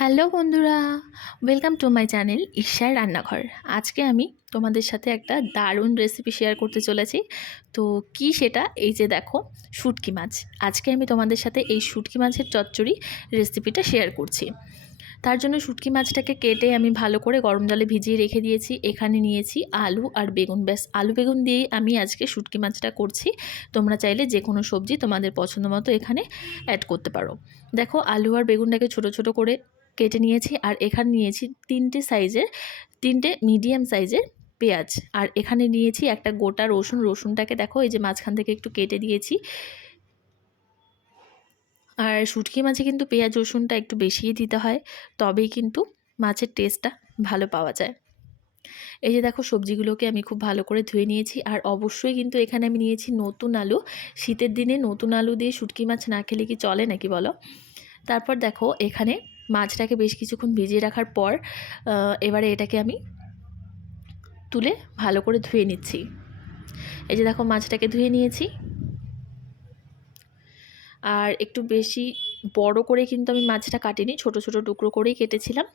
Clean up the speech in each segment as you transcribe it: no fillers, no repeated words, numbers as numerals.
Hello বন্ধুরা, welcome to my channel ঈর্ষার রান্নাঘর। আজকে আমি তোমাদের সাথে একটা দারুণ রেসিপি শেয়ার করতে চলেছি। তো কি সেটা, এই যে দেখো, শুটকি মাছ। আজকে আমি তোমাদের সাথে এই শুটকি মাছের চচ্চড়ি রেসিপিটা শেয়ার করছি। তার জন্য শুটকি মাছটাকে কেটে আমি ভালো করে গরম জলে ভিজিয়ে রেখে দিয়েছি। এখানে নিয়েছি আলু আর বেগুন, ব্যাস আলু বেগুন দিয়েই আমি আজকে শুটকি মাছটা করছি। তোমরা চাইলে যে কোনো সবজি তোমাদের পছন্দ মতো এখানে অ্যাড করতে পারো। দেখো, আলু আর বেগুনটাকে ছোট ছোট করে কেটে নিয়েছি। আর এখানে নিয়েছি তিনটে মিডিয়াম সাইজের পেঁয়াজ। আর এখানে নিয়েছি একটা গোটা রসুন। রসুনটাকে দেখো, এই যে মাঝখান থেকে একটু কেটে দিয়েছি। আর শুটকি মাছে কিন্তু পেঁয়াজ রসুনটা একটু বেশিই দিতে হয়, তবেই কিন্তু মাছের টেস্টটা ভালো পাওয়া যায়। এই যে দেখো, সবজিগুলোকে আমি খুব ভালো করে ধুয়ে নিয়েছি। আর অবশ্যই কিন্তু এখানে আমি নিয়েছি নতুন আলু। শীতের দিনে নতুন আলু দিয়ে শুটকি মাছ না খেলে কি চলে নাকি বলো। তারপর দেখো, এখানে মাছটাকে বেশ কিছুক্ষণ ভিজিয়ে রাখার পর এবারে এটাকে আমি তুলে ভালো করে ধুয়ে নিচ্ছি। এই যে দেখো, মাছটাকে ধুয়ে নিয়েছি। আর একটু বেশি বড় করে কিন্তু আমি মাছটা কাটিনি, ছোট ছোট টুকরো করেই কেটেছিলাম।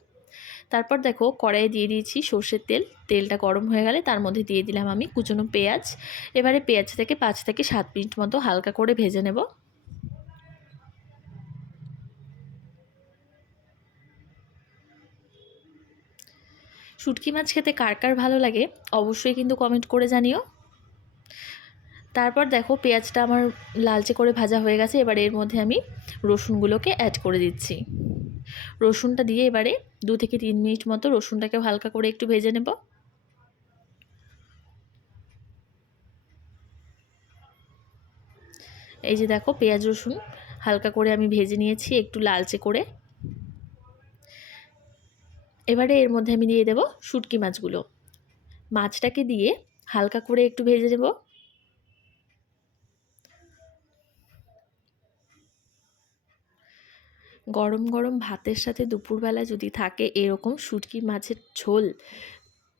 তারপর দেখো, কড়াইয়ে দিয়ে দিয়েছি সর্ষের তেল। তেলটা গরম হয়ে গেলে তার মধ্যে দিয়ে দিলাম আমি কুচনো পেঁয়াজ। এবারে পেঁয়াজ থেকে 5 থেকে 7 মিনিট মতো হালকা করে ভেজে নেব। শুটকি মাছ খেতে কার কার ভালো লাগে অবশ্যই কিন্তু কমেন্ট করে জানিও। তারপর দেখো, পেঁয়াজটা আমার লালচে করে ভাজা হয়ে গেছে। এবারে এর মধ্যে আমি রসুনগুলোকে অ্যাড করে দিচ্ছি। রসুনটা দিয়ে এবারে 2 থেকে 3 মিনিট মতো রসুনটাকে হালকা করে একটু ভেজে নেব। এই যে দেখো, পেঁয়াজ রসুন হালকা করে আমি ভেজে নিয়েছি একটু লালচে করে। এবারে এর মধ্যে আমি দিয়ে দেব শুটকি মাছগুলো। মাছটাকে দিয়ে হালকা করে একটু ভেজে নেব। গরম গরম ভাতের সাথে দুপুরবেলা যদি থাকে এরকম শুটকি মাছের ঝোল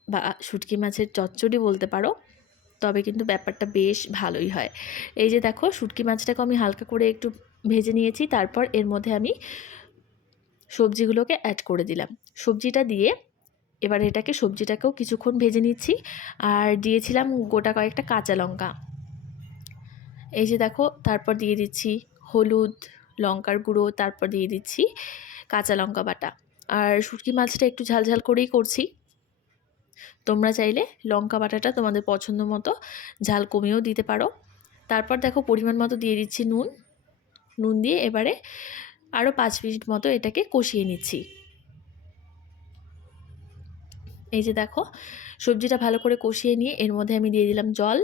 বা শুটকি মাছের চচ্চড়ি বলতে পারো, তবে কিন্তু ব্যাপারটা বেশ ভালোই হয়। এই যে দেখো, শুটকি মাছটাকে আমি হালকা করে একটু ভেজে নিয়েছি। তারপর এর মধ্যে আমি সবজিগুলোকে অ্যাড করে দিলাম। সবজিটা দিয়ে এবার সবজিটাকেও কিছুক্ষণ ভেজে নিচ্ছি। আর দিয়েছিলাম গোটা কয়েকটা কাঁচা লঙ্কা। এই যে দেখো, তারপর দিয়ে দিচ্ছি হলুদ, লঙ্কার গুঁড়ো, তারপর দিয়ে দিচ্ছি কাঁচা লঙ্কা বাটা। আর শুটকি মাছটা একটু ঝালঝাল করেই করছি। তোমরা চাইলে লঙ্কা বাটাটা তোমাদের পছন্দ মতো ঝাল কমিয়েও দিতে পারো। তারপর দেখো, পরিমাণ মতো দিয়ে দিচ্ছি নুন। নুন দিয়ে এবারে আরও 5 মিনিট মতো এটাকে কষিয়ে নিচ্ছি। এই যে দেখো, সবজিটা ভালো করে কষিয়ে নিয়ে এর মধ্যে আমি দিয়ে দিলাম জল।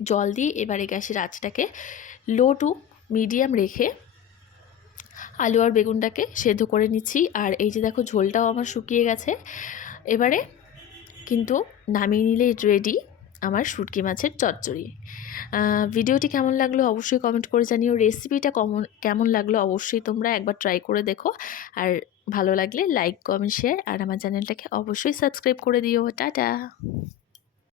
জল দিয়ে এবারে গ্যাসের আঁচটাকে লো টু মিডিয়াম রেখে আলু আর বেগুনটাকে সেদ্ধ করে নিচ্ছি। আর এই যে দেখো, ঝোলটাও আমার শুকিয়ে গেছে। এবারে কিন্তু নামিয়ে নিলেই রেডি আমার শুটকি মাছের চচ্চড়ি। ভিডিওটি কেমন লাগলো অবশ্যই কমেন্ট করে জানিও। রেসিপিটা কেমন লাগলো অবশ্যই তোমরা একবার ট্রাই করে দেখো। আর ভালো লাগলে লাইক, কমেন্ট, শেয়ার, আর আমার চ্যানেলটাকে অবশ্যই সাবস্ক্রাইব করে দিও। টাটা।